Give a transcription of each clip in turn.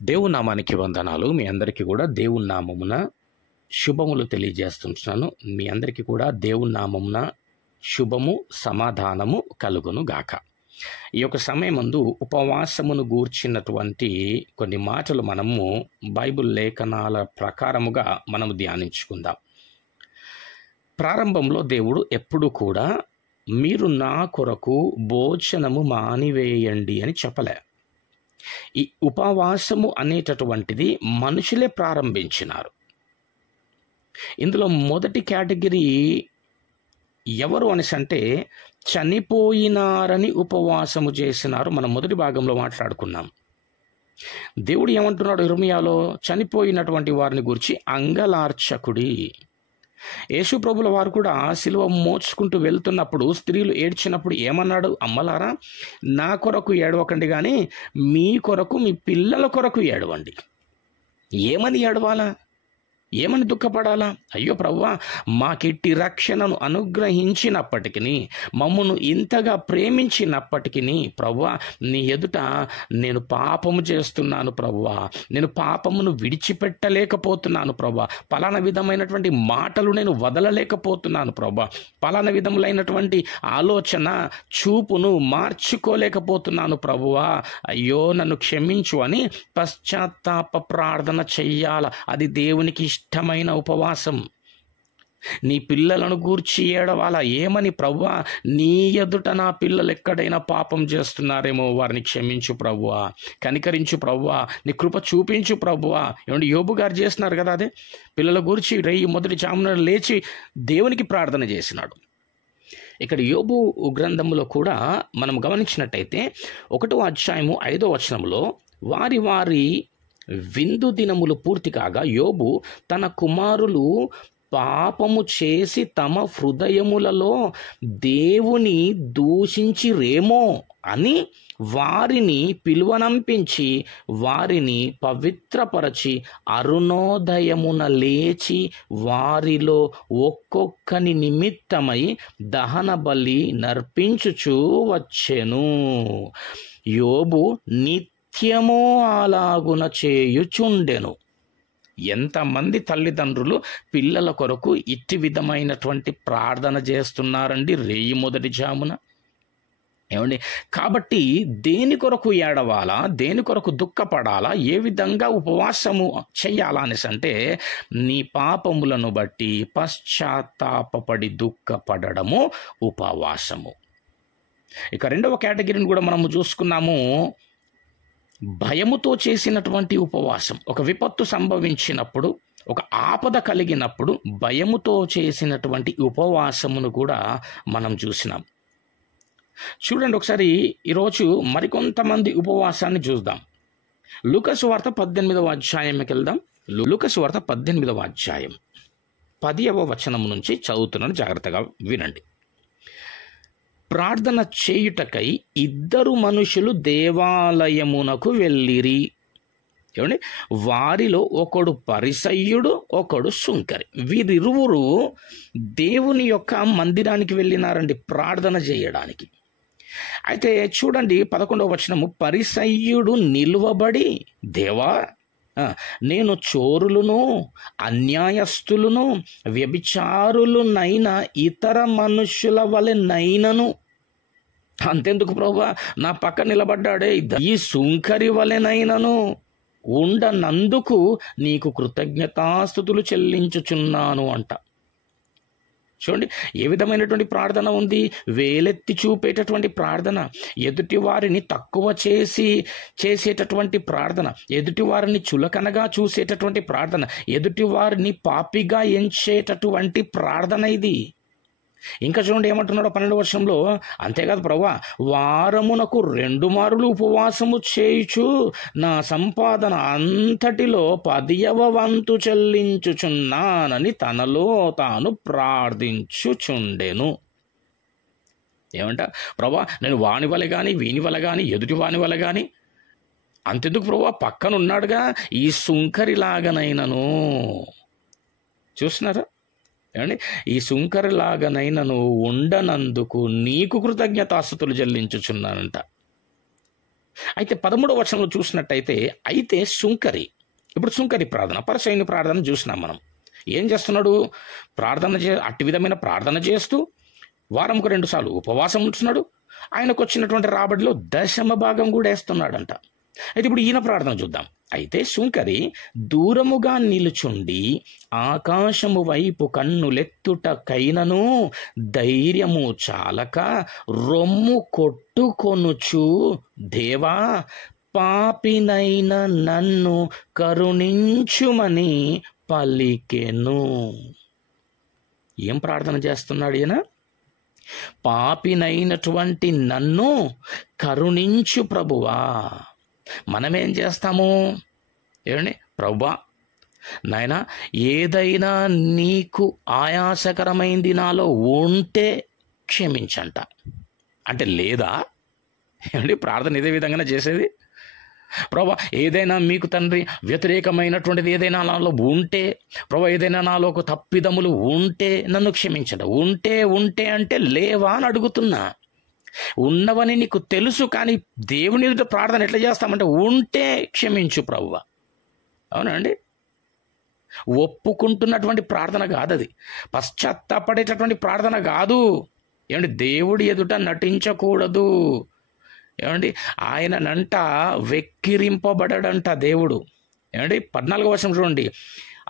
దేవుని నామానికి వందనాలు. మీ అందరికీ కూడా దేవుని నామమున శుభములు తెలియజేస్తున్నాను. మీ అందరికీ కూడా దేవుని నామమున శుభము సమాధానము కలుగును గాక. ఈ యొక్క సమయమందు ఉపవాసమును గూర్చినటువంటి కొన్ని మాటలు మనము బైబిల్ లేఖనాల ప్రకారముగా మనము ధ్యానించుకుందాం. ప్రారంభంలో దేవుడు ఎప్పుడు కూడా మీరు నా కొరకు భోజనము మానివేయండి అని చెప్పలే. ఈ ఉపవాసము అనేటటువంటిది మనుషులే ప్రారంభించినారు. ఇందులో మొదటి కేటగిరీ ఎవరు అంటే చనిపోయినారని ఉపవాసము చేసినారు. మనం మొదటి భాగంలో మాట్లాడుకున్నాం. దేవుడు ఏమంటున్నాడు ఇర్మియాలో? చనిపోయినటువంటి వారిని గురించి అంగలార్చకుడి. యేసు ప్రభుల వారు కూడా సిలువ మోసుకుంటూ వెళ్తున్నప్పుడు స్త్రీలు ఏడ్చినప్పుడు ఏమన్నాడు? అమ్మలారా, నా కొరకు ఏడవకండి, కానీ మీ కొరకు మీ పిల్లల కొరకు ఏడవండి. ఏమని ఏడవాలా? ఏమని దుఃఖపడాలా? అయ్యో ప్రభువా, మాకిట్టి రక్షణను అనుగ్రహించినప్పటికీ, మమ్మను ఇంతగా ప్రేమించినప్పటికీ ప్రభువా, నీ ఎదుట నేను పాపము చేస్తున్నాను ప్రభువా, నేను పాపమును విడిచిపెట్టలేకపోతున్నాను ప్రభువా, పలానా విధమైనటువంటి మాటలు నేను వదలలేకపోతున్నాను ప్రభువా, పలానా విధములైనటువంటి ఆలోచన చూపును మార్చుకోలేకపోతున్నాను ప్రభువా, అయ్యో నన్ను క్షమించు అని పశ్చాత్తాప ప్రార్థన చెయ్యాల. అది దేవునికి ఇష్టమైన ఉపవాసం. నీ పిల్లలను గూర్చి ఏడవాలా. ఏమని? ప్రభువా, నీ ఎదుట నా పిల్లలు ఎక్కడైనా పాపం చేస్తున్నారేమో వారిని క్షమించు ప్రభువా, కనికరించు ప్రభువా, నీ కృప చూపించు ప్రభువా. ఏమంటే యోబు గారు చేస్తున్నారు కదా, అదే పిల్లల గురించి మొదటి జామున లేచి దేవునికి ప్రార్థన చేసినాడు. ఇక్కడ యోబు గ్రంథంలో కూడా మనం గమనించినట్టయితే 1వ అధ్యాయము 5వ వచనంలో వారి వారి విందు దినములు పూర్తి కాగా యోబు తన కుమారులు పాపము చేసి తమ హృదయములలో దేవుని దూషించిరేమో అని వారిని పిలువనంపించి వారిని పవిత్రపరచి అరుణోదయమున లేచి వారిలో ఒక్కొక్కని నిమిత్తమై దహన బలి నర్పించుచూ వచ్చెను. యోబు నిత్యము అలాగున చేయుచుండెను. ఎంతమంది తల్లిదండ్రులు పిల్లల కొరకు ఇట్టి విధమైనటువంటి ప్రార్థన చేస్తున్నారండి రేయి మొదటి జామున? ఏమండి? కాబట్టి దేని కొరకు ఏడవాలా, దేని కొరకు దుఃఖపడాలా, ఏ విధంగా ఉపవాసము చెయ్యాలా అనేసి అంటే నీ పాపములను బట్టి పశ్చాత్తాపపడి దుఃఖపడము ఉపవాసము. ఇక 2వ కేటగిరీని కూడా మనము చూసుకున్నాము. భయముతో చేసినటువంటి ఉపవాసం. ఒక విపత్తు సంభవించినప్పుడు, ఒక ఆపద కలిగినప్పుడు భయముతో చేసినటువంటి ఉపవాసమును కూడా మనం చూసినాం. చూడండి ఒకసారి, ఈరోజు మరికొంతమంది ఉపవాసాన్ని చూద్దాం. లూకా సువార్త 18వ అధ్యాయంకి వెళ్దాం. లూకా సువార్త 18వ అధ్యాయం 10వ వచనం నుంచి చదువుతున్నాను, జాగ్రత్తగా వినండి. ప్రార్థన చేయుటకై 2 మనుషులు దేవాలయమునకు వెళ్ళిరి. ఏమండి? వారిలో ఒకడు పరిసయ్యుడు, ఒకడు సుంకరి. వీరిరువురు దేవుని యొక్క మందిరానికి వెళ్ళినారండి ప్రార్థన చేయడానికి. అయితే చూడండి 11వ వచనము, పరిసయ్యుడు నిలువబడి, దేవా, నేను చోరులను, అన్యాయస్తులను, వ్యభిచారులునైన ఇతర మనుషుల వలె నైనను, అంతెందుకు ప్రభువా, నా పక్క నిలబడ్డాడే ఈ సుంకరి వలెనైనను ఉండనందుకు నీకు కృతజ్ఞతాస్తుతులు చెల్లించుచున్నాను అంట. చూడండి ఏ విధమైనటువంటి ప్రార్థన ఉంది. వేలెత్తి చూపేటటువంటి ప్రార్థన, ఎదుటి వారిని తక్కువ చేసేటటువంటి ప్రార్థన, ఎదుటి వారిని చులకనగా చూసేటటువంటి ప్రార్థన, ఎదుటి వారిని పాపిగా ఎంచేటటువంటి ప్రార్థన ఇది. ఇంకా చూడండి ఏమంటున్నాడు 12వ వచనంలో, అంతేకాదు ప్రభువా, వారమునకు 2 మారులు ఉపవాసము చేయుచు నా సంపాదన అంతటిలో 10వ వంతు చెల్లించుచున్నానని తనలో తాను ప్రార్థించుచుండెను. ఏమంట? ప్రభువా, నేను వాని వల్ల కానీ, వీని వల్ల కానీ, ఎదుటి వాని వల్ల కానీ, అంతెందుకు ప్రభువా, పక్కనున్నాడుగా ఈ సుంకరిలాగనైనను. చూస్తున్నారా? ఏమండి? ఈ సుంకరిలాగనైనను ఉండనందుకు నీకు కృతజ్ఞతాస్తుతులు చెల్లించుచున్నానంట. అయితే 13వ వచనంలో చూసినట్టయితే, అయితే సుంకరి, ఇప్పుడు సుంకరి ప్రార్థన, పరిసయ్యుని ప్రార్థన చూసినాం మనం. ఏం చేస్తున్నాడు? అట్టి విధమైన ప్రార్థన చేస్తూ వారంకు 2 సార్లు ఉపవాసం ఉంటున్నాడు. ఆయనకు వచ్చినటువంటి రాబడిలో 10% కూడా వేస్తున్నాడంట. అయితే ఇప్పుడు ఈయన ప్రార్థన చూద్దాం. అయితే సుంకరి దూరముగా నిలుచుండి ఆకాశము వైపు కన్నులెత్తుటకైనను ధైర్యము చాలక రొమ్ము కొట్టుకొనుచు, దేవా పాపినైన నన్ను కరుణించుమని పలికెను. ఏం ప్రార్థన చేస్తున్నాడు ఈయన? పాపినైనటువంటి నన్ను కరుణించు ప్రభువా. మనమేం చేస్తాము? ఏమండి, ప్రభువా నాయనా, ఏదైనా నీకు ఆయాసకరమైంది నాలో ఉంటే క్షమించంట. అంటే లేదా? ఏమండి, ప్రార్థన ఇదే విధంగానే చేసేది. ప్రభా, ఏదైనా మీకు తండ్రి వ్యతిరేకమైనటువంటిది ఏదైనా నాలో ఉంటే, ప్రభా ఏదైనా నాలో ఒక తప్పిదములు ఉంటే నన్ను క్షమించండి. ఉంటే అంటే లేవా అని అడుగుతున్నా. ఉన్నవని నీకు తెలుసు, కానీ దేవుని ఎదుట ప్రార్థన ఎట్లా చేస్తామంటే ఉంటే క్షమించు ప్రభువా. అవునండి, ఒప్పుకుంటున్నటువంటి ప్రార్థన కాదు అది, పశ్చాత్తాపడేటటువంటి ప్రార్థన కాదు. ఏమండి, దేవుడి ఎదుట నటించకూడదు. ఏమండి, ఆయననంట వెక్కిరింపబడడంట దేవుడు. ఏమండి, 14వ వచనం చూడండి.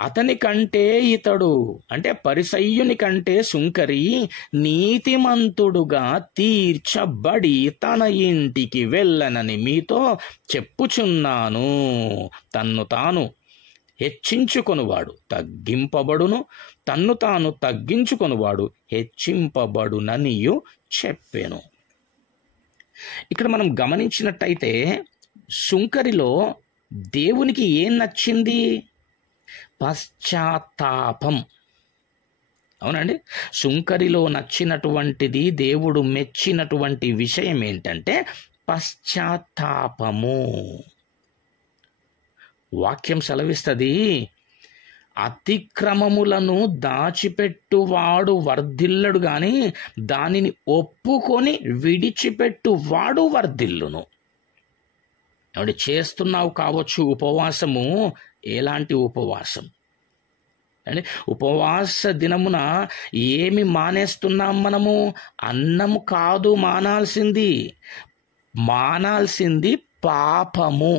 అతని కంటే ఇతడు, అంటే పరిసయ్యుని కంటే సుంకరి నీతిమంతుడుగా తీర్చబడి తన ఇంటికి వెళ్ళనని మీతో చెప్పుచున్నాను. తన్ను తాను హెచ్చించుకొనువాడు తగ్గింపబడును, తన్ను తాను తగ్గించుకొనువాడు హెచ్చింపబడుననియు చెప్పెను. ఇక్కడ మనం గమనించినట్టయితే సుంకరిలో దేవునికి ఏం నచ్చింది? పశ్చాత్తాపం. అవునండి, సుంకరిలో నచ్చినటువంటిది, దేవుడు మెచ్చినటువంటి విషయం ఏంటంటే పశ్చాత్తాపము. వాక్యం సెలవిస్తుంది, అతిక్రమములను దాచిపెట్టువాడు వర్ధిల్లడు గాని దానిని ఒప్పుకొని విడిచిపెట్టువాడు వర్ధిల్లును. కాబట్టి చేస్తున్నావు కావచ్చు ఉపవాసము. ఎలాంటి ఉపవాసం అంటే, ఉపవాస దినమున ఏమి మానేస్తున్నాం మనము? అన్నము కాదు మానాల్సింది పాపము.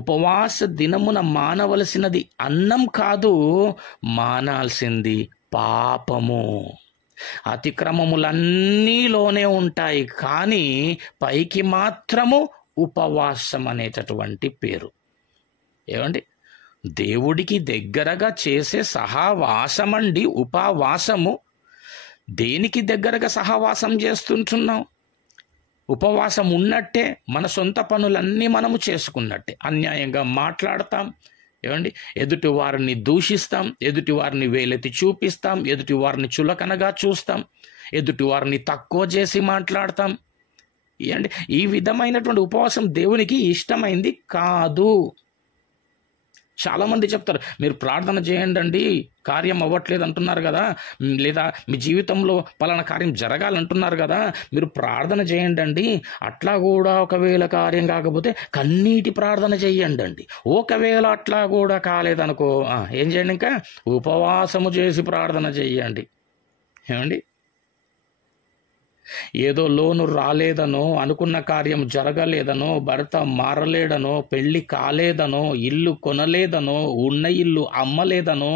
ఉపవాస దినమున మానవలసినది అన్నం కాదు, మానాల్సింది పాపము. అతిక్రమములన్నీలోనే ఉంటాయి, కానీ పైకి మాత్రము ఉపవాసం అనేటటువంటి పేరు. ఏమండి, దేవుడికి దగ్గరగా చేసే సహవాసమండి ఉపవాసము. దేనికి దగ్గరగా సహవాసం చేస్తుంటున్నాం? ఉపవాసం ఉన్నట్టే మన సొంత పనులన్నీ మనము చేసుకున్నట్టే. అన్యాయంగా మాట్లాడతాం, ఏమండి, ఎదుటి వారిని దూషిస్తాం, ఎదుటి వారిని వేలెత్తి చూపిస్తాం, ఎదుటి వారిని చులకనగా చూస్తాం, ఎదుటి వారిని తక్కువ చేసి మాట్లాడతాం. ఏమండి, ఈ విధమైనటువంటి ఉపవాసం దేవునికి ఇష్టమైంది కాదు. చాలామంది చెప్తారు, మీరు ప్రార్థన చేయండి, కార్యం అవ్వట్లేదు అంటున్నారు కదా, లేదా మీ జీవితంలో పలానా కార్యం జరగాలంటున్నారు కదా, మీరు ప్రార్థన చేయండి. అట్లా కూడా ఒకవేళ కార్యం కాకపోతే కన్నీటి ప్రార్థన చేయండి. ఒకవేళ అట్లా కూడా కాలేదనుకో, ఏం చేయండి? ఇంకా ఉపవాసము చేసి ప్రార్థన చేయండి. ఏమండి, ఏదో లోను రాలేదనో, అనుకున్న కార్యం జరగలేదనో, భర్త మారలేదనో, పెళ్లి కాలేదనో, ఇల్లు కొనలేదనో, ఉన్న ఇల్లు అమ్మలేదనో,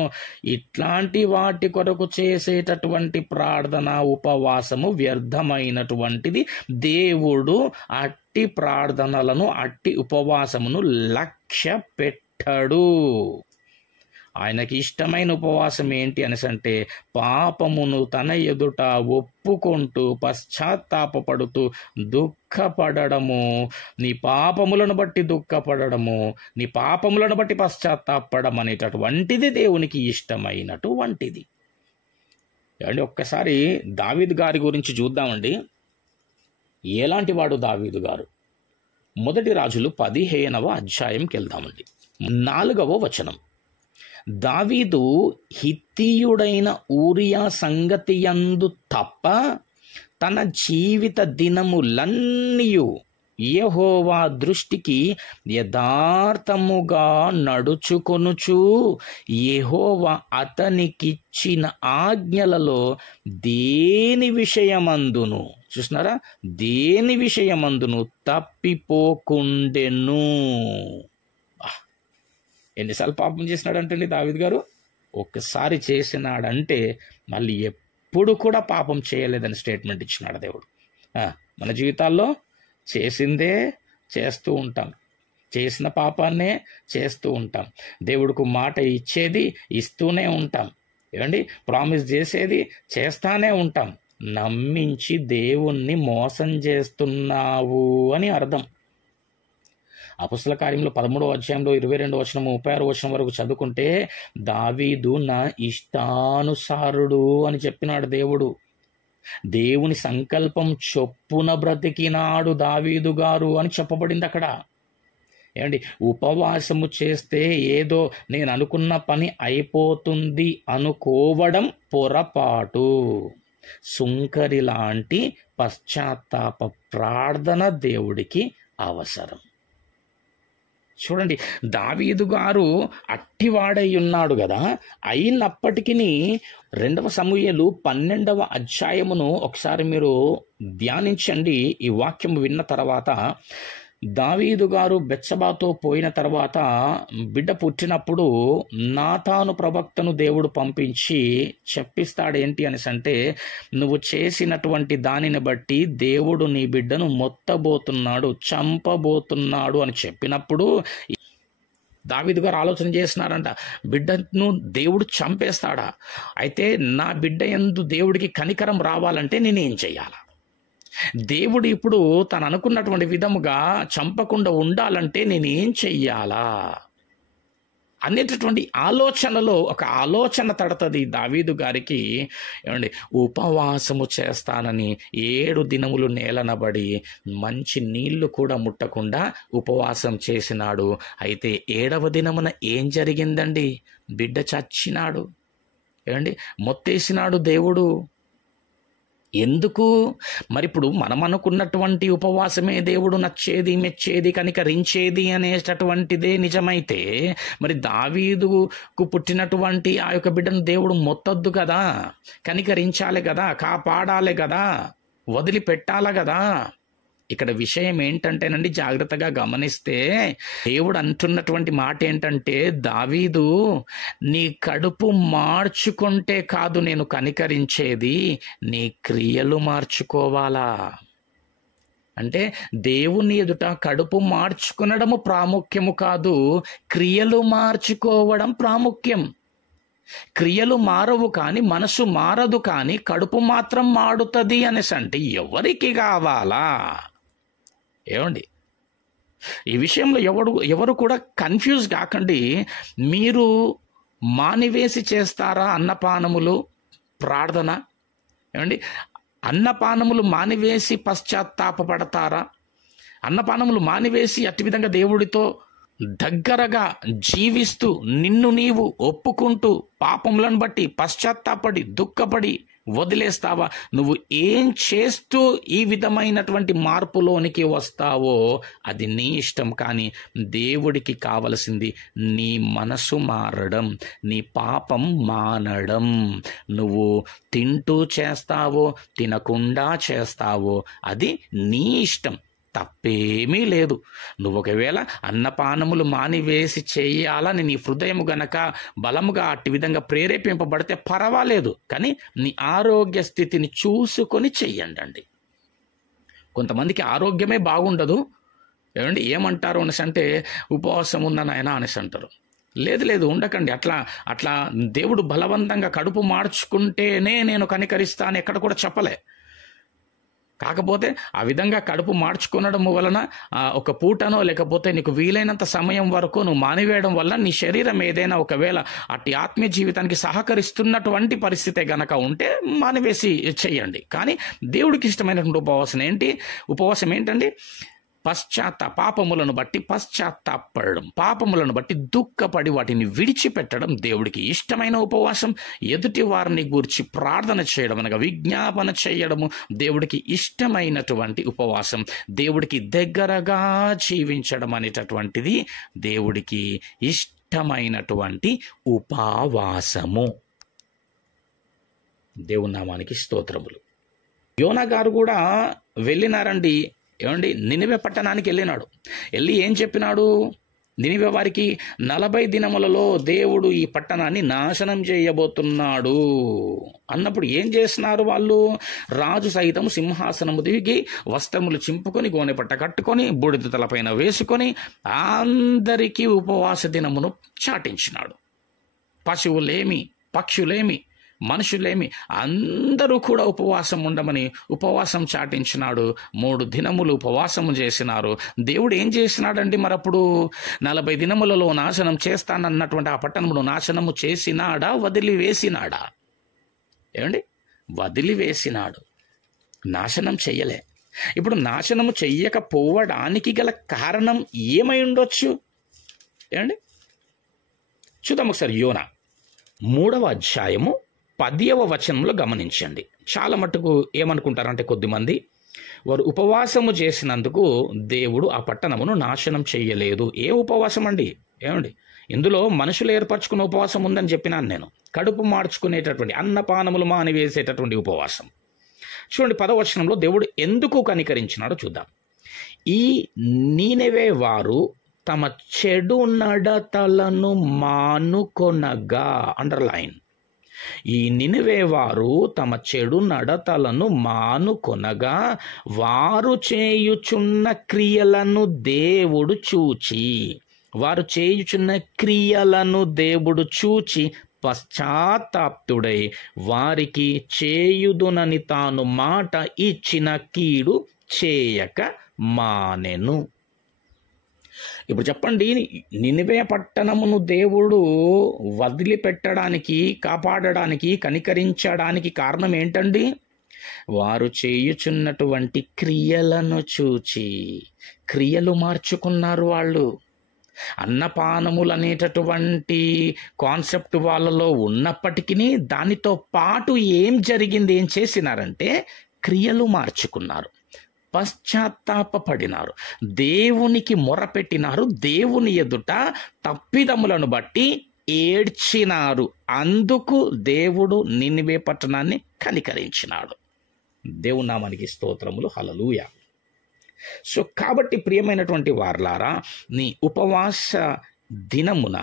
ఇట్లాంటి వాటి కొరకు చేసేటటువంటి ప్రార్థన ఉపవాసము వ్యర్థమైనటువంటిది. దేవుడు అట్టి ప్రార్థనలను, అట్టి ఉపవాసమును లక్ష్య పెట్టడు. ఆయనకి ఇష్టమైన ఉపవాసం ఏంటి అనేసంటే, పాపమును తన ఎదుట ఒప్పుకుంటూ పశ్చాత్తాపడుతూ దుఃఖపడము. నీ పాపములను బట్టి దుఃఖపడము, నీ పాపములను బట్టి పశ్చాత్తాపడడం అనేటటువంటిది దేవునికి ఇష్టమైనటువంటిది. అండి, ఒక్కసారి దావీదు గారి గురించి చూద్దామండి. ఎలాంటి వాడు దావీదు గారు? మొదటి రాజులు 15వ అధ్యాయంకి వెళ్దామండి. 4వ వచనం. దావీదు హిత్తీయుడైన ఊరియా సంగతియందు తప్ప తన జీవిత దినములన్నీయు యెహోవా దృష్టికి యథార్థముగా నడుచుకొనుచు యెహోవా అతనికిచ్చిన ఆజ్ఞలలో దేని విషయమందును, చూస్తున్నారా, దేని విషయమందును తప్పిపోకుండెను. ఎన్నిసార్లు పాపం చేసినాడంటే దావీదు గారు? ఒక్కసారి చేసినాడంటే మళ్ళీ ఎప్పుడు కూడా పాపం చేయలేదని స్టేట్మెంట్ ఇచ్చినాడు దేవుడు. మన జీవితాల్లో చేసిందే చేస్తూ ఉంటాం, చేసిన పాపాన్నే చేస్తూ ఉంటాం, దేవుడికి మాట ఇచ్చేది ఇస్తూనే ఉంటాం, ఏమండి, ప్రామిస్ చేసేది చేస్తానే ఉంటాం. నమ్మించి దేవుణ్ణి మోసం చేస్తున్నావు అని అర్థం. అపొస్తలుల కార్యంలో 13వ అధ్యాయంలో 22వ వచనం 36వ వచనం వరకు చదువుకుంటే దావీదు నా ఇష్టానుసారుడు అని చెప్పినాడు దేవుడు. దేవుని సంకల్పం చొప్పున బ్రతికినాడు దావీదు గారు అని చెప్పబడింది అక్కడ. ఏమండి, ఉపవాసము చేస్తే ఏదో నేను అనుకున్న పని అయిపోతుంది అనుకోవడం పొరపాటు. సుంకరి లాంటి పశ్చాత్తాప ప్రార్థన దేవుడికి అవసరం. చూడండి, దావీదు గారు అట్టివాడై ఉన్నాడు కదా, అయినప్పటికీ 2వ సమూయేలు 12వ అధ్యాయమును ఒకసారి మీరు ధ్యానించండి. ఈ వాక్యం విన్న తర్వాత దావీదు గారు బెత్షెబాతో పోయిన తర్వాత బిడ్డ పుట్టినప్పుడు నాతాను ప్రవక్తను దేవుడు పంపించి చెప్పిస్తాడు ఏంటి అనేసి అంటే, నువ్వు చేసినటువంటి దానిని బట్టి దేవుడు నీ బిడ్డను మొత్తబోతున్నాడు, చంపబోతున్నాడు అని చెప్పినప్పుడు దావీదు గారు ఆలోచన చేస్తున్నారంట, బిడ్డను దేవుడు చంపేస్తాడా? అయితే నా బిడ్డ యందు దేవుడికి కనికరం రావాలంటే నేనేం చెయ్యాలా? దేవుడు ఇప్పుడు తను అనుకున్నటువంటి విధముగా చంపకుండా ఉండాలంటే నేనేం చెయ్యాలా అనేటటువంటి ఆలోచనలో ఒక ఆలోచన తడతది దావీదు గారికి. ఏమండి, ఉపవాసము చేస్తానని 7 దినములు నేలనబడి మంచి నీళ్లు కూడా ముట్టకుండా ఉపవాసం చేసినాడు. అయితే 7వ దినమున ఏం జరిగిందండి? బిడ్డ చచ్చినాడు. ఏమండి, మొత్తేసినాడు దేవుడు. ఎందుకు? మరి ఇప్పుడు మనం అనుకున్నటువంటి ఉపవాసమే దేవుడు నచ్చేది, మెచ్చేది, కనికరించేది అనేటటువంటిదే నిజమైతే మరి దావీదుకు పుట్టినటువంటి ఆ యొక్క బిడ్డను దేవుడు మొత్తొద్దు కదా, కనికరించాలి కదా, కాపాడాలి కదా, వదిలిపెట్టాలి కదా. ఇక్కడ విషయం ఏంటంటేనండి, జాగ్రత్తగా గమనిస్తే దేవుడు అంటున్నటువంటి మాట ఏంటంటే, దావీదు నీ కడుపు మార్చుకుంటే కాదు నేను కనికరించేది, నీ క్రియలు మార్చుకోవాలా. అంటే దేవుని ఎదుట కడుపు మార్చుకునడము ప్రాముఖ్యము కాదు, క్రియలు మార్చుకోవడం ప్రాముఖ్యం. క్రియలు మారవు కానీ మనసు మారదు, కానీ కడుపు మాత్రం మాడుతుంది అనేసి అంటే ఎవరికి కావాలా? ఏమండి, ఈ విషయంలో ఎవరు కూడా కన్ఫ్యూజ్ కాకండి. మీరు మానివేసి చేస్తారా అన్నపానములు, ప్రార్థన? ఏమండి, అన్నపానములు మానివేసి పశ్చాత్తాపడతారా? అన్నపానములు మానివేసి అట్టి విధంగా దేవుడితో దగ్గరగా జీవిస్తూ నిన్ను నీవు ఒప్పుకుంటూ పాపములను బట్టి పశ్చాత్తాపడి దుఃఖపడి వదిలేస్తావా? నువ్వు ఏం చేస్తూ ఈ విధమైనటువంటి మార్పులోనికి వస్తావో అది నీ ఇష్టం, కానీ దేవుడికి కావలసింది నీ మనసు మారడం, నీ పాపం మానడం. నువ్వు తింటూ చేస్తావో తినకుండా చేస్తావో అది నీ ఇష్టం, తప్పేమీ లేదు. నువ్వు ఒకవేళ అన్నపానములు మానివేసి చేయాలని నీ హృదయము గనక బలముగా అట్టి విధంగా ప్రేరేపింపబడితే పర్వాలేదు, కానీ నీ ఆరోగ్య స్థితిని చూసుకొని చెయ్యండి. కొంతమందికి ఆరోగ్యమే బాగుండదు. ఏమండి, ఏమంటారు అనేసి అంటే, ఉపవాసం ఉన్న నాయన అనేసి అంటారు. లేదు, ఉండకండి. అట్లా దేవుడు బలవంతంగా కడుపు మార్చుకుంటేనే నేను కనికరిస్తాను ఎక్కడ కూడా చెప్పలే. కాకపోతే ఆ విధంగా కడుపు మార్చుకునడం వలన ఒక పూటనో లేకపోతే నీకు వీలైనంత సమయం వరకు నువ్వు మానివేయడం వల్ల నీ శరీరం ఏదైనా ఒకవేళ అట్టి ఆత్మీయ జీవితానికి సహకరిస్తున్నటువంటి పరిస్థితే గనక ఉంటే మానివేసి చెయ్యండి. కానీ దేవుడికి ఇష్టమైనటువంటి ఉపవాసం ఏంటండి? పాపములను బట్టి పశ్చాత్తాపడడం, పాపములను బట్టి దుఃఖపడి వాటిని విడిచిపెట్టడం దేవుడికి ఇష్టమైన ఉపవాసం. ఎదుటి వారిని గూర్చి ప్రార్థన చేయడం అనగా విజ్ఞాపన చేయడము దేవుడికి ఇష్టమైనటువంటి ఉపవాసం. దేవుడికి దగ్గరగా జీవించడం అనేటటువంటిది దేవుడికి ఇష్టమైనటువంటి ఉపవాసము. దేవుని నామానికి స్తోత్రములు. యోనా గారు కూడా వెళ్ళినారండి. ఏమండి, నినివే పట్టణానికి వెళ్ళి ఏం చెప్పినాడు? నినివే వారికి 40 దినములలో దేవుడు ఈ పట్టణాన్ని నాశనం చేయబోతున్నాడు అన్నప్పుడు ఏం చేస్తున్నారు వాళ్ళు? రాజు సైతం సింహాసనము దిగి వస్త్రములు చింపుకొని గోనెపట్ట కట్టుకొని బూడిద తలపైన వేసుకొని అందరికీ ఉపవాస దినమును చాటించినాడు. పశువులేమి, పక్షులేమి, మనుషులేమి అందరూ కూడా ఉపవాసం ఉండమని ఉపవాసం చాటించినాడు. 3 దినములు ఉపవాసము చేసినారు. దేవుడు ఏం చేసినాడండి మరప్పుడు? 40 దినములలో నాశనం చేస్తానన్నటువంటి ఆ పట్టణమును నాశనము చేసినాడా, వదిలివేసినాడా? ఏమండి, వదిలివేసినాడు, నాశనం చెయ్యలే. ఇప్పుడు నాశనము చెయ్యకపోవడానికి గల కారణం ఏమై ఉండొచ్చు? ఏమండి, చూద్దాం ఒకసారి. యోనా 3వ అధ్యాయము 10వ వచనంలో గమనించండి. చాలా మట్టుకు ఏమనుకుంటారంటే కొద్దిమంది, వారు ఉపవాసము చేసినందుకు దేవుడు ఆ పట్టణమును నాశనం చెయ్యలేదు. ఏ ఉపవాసం అండి? ఏమండి, ఇందులో మనుషులు ఏర్పరచుకున్న ఉపవాసం ఉందని చెప్పినాను నేను. కడుపు మార్చుకునేటటువంటి, అన్నపానములు మానివేసేటటువంటి ఉపవాసం. చూడండి 10వ వచనంలో దేవుడు ఎందుకు కనికరించినాడో చూద్దాం. ఈ నీనెవే వారు తమ చెడు నడతలను మానుకొనగా, అండర్లైన్, ఈ నినివే వారు తమ చెడు నడతలను మానుకొనగా వారు చేయుచున్న క్రియలను దేవుడు చూచి, వారు చేయుచున్న క్రియలను దేవుడు చూచి పశ్చాత్తాప్తుడై వారికి చేయుదునని తాను మాట ఇచ్చిన కీడు చేయక మానెను. ఇప్పుడు చెప్పండి, నినివే పట్టణమును దేవుడు వదిలిపెట్టడానికి, కాపాడడానికి, కనికరించడానికి కారణం ఏంటండి? వారు చేయుచున్నటువంటి క్రియలను చూచి. క్రియలు మార్చుకున్నారు వాళ్ళు. అన్నపానములు అనేటటువంటి కాన్సెప్ట్ వాళ్ళలో ఉన్నప్పటికీ దానితో పాటు ఏం జరిగింది, ఏం చేసినారంటే క్రియలు మార్చుకున్నారు, పశ్చాత్తాపడినారు, దేవునికి మొరపెట్టినారు, దేవుని ఎదుట తప్పిదములను బట్టి ఏడ్చినారు. అందుకు దేవుడు నినివే పట్టణాన్ని కనికరించినాడు. దేవుని నామానికి స్తోత్రములు. హల్లెలూయా. సో కాబట్టి ప్రియమైనటువంటి వారలారా, నీ ఉపవాస దినమున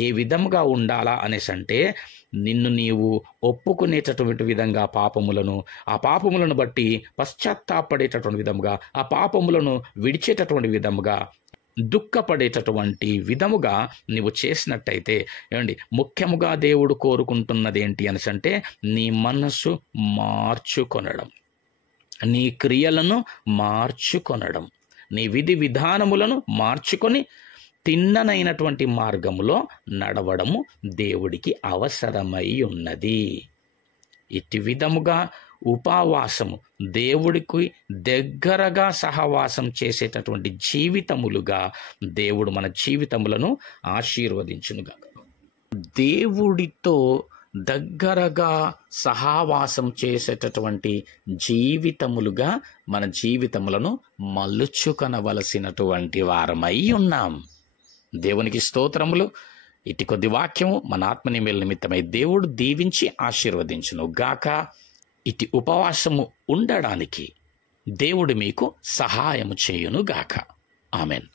ఏ విధముగా ఉండాలా అనేసంటే, నిన్ను నీవు ఒప్పుకునేటటువంటి విధంగా పాపములను, ఆ పాపములను బట్టి పశ్చాత్తాపడేటటువంటి విధముగా, ఆ పాపములను విడిచేటటువంటి విధముగా, దుఃఖపడేటటువంటి విధముగా నీవు చేసినట్టయితే, ఏమండి, ముఖ్యముగా దేవుడు కోరుకుంటున్నది ఏంటి అనేసంటే నీ మనస్సు మార్చుకొనడం, నీ క్రియలను మార్చుకొనడం, నీ విధి విధానములను మార్చుకొని తిన్ననైనటువంటి మార్గములో నడవడము దేవుడికి అవసరమై ఉన్నది. ఇటు విధముగా ఉపవాసము దేవుడికి దగ్గరగా సహవాసం చేసేటటువంటి జీవితములుగా దేవుడు మన జీవితములను ఆశీర్వదించునుగా. దేవుడితో దగ్గరగా సహవాసం చేసేటటువంటి జీవితములుగా మన జీవితములను మలుచుకొనవలసినటువంటి వారమై ఉన్నాం. దేవునికి స్తోత్రములు. ఇటు కొద్ది వాక్యము మన ఆత్మనిమేల నిమిత్తమై దేవుడు దీవించి ఆశీర్వదించును గాక. ఇటు ఉపవాసము ఉండడానికి దేవుడు మీకు సహాయము చేయును గాక. ఆమెన్.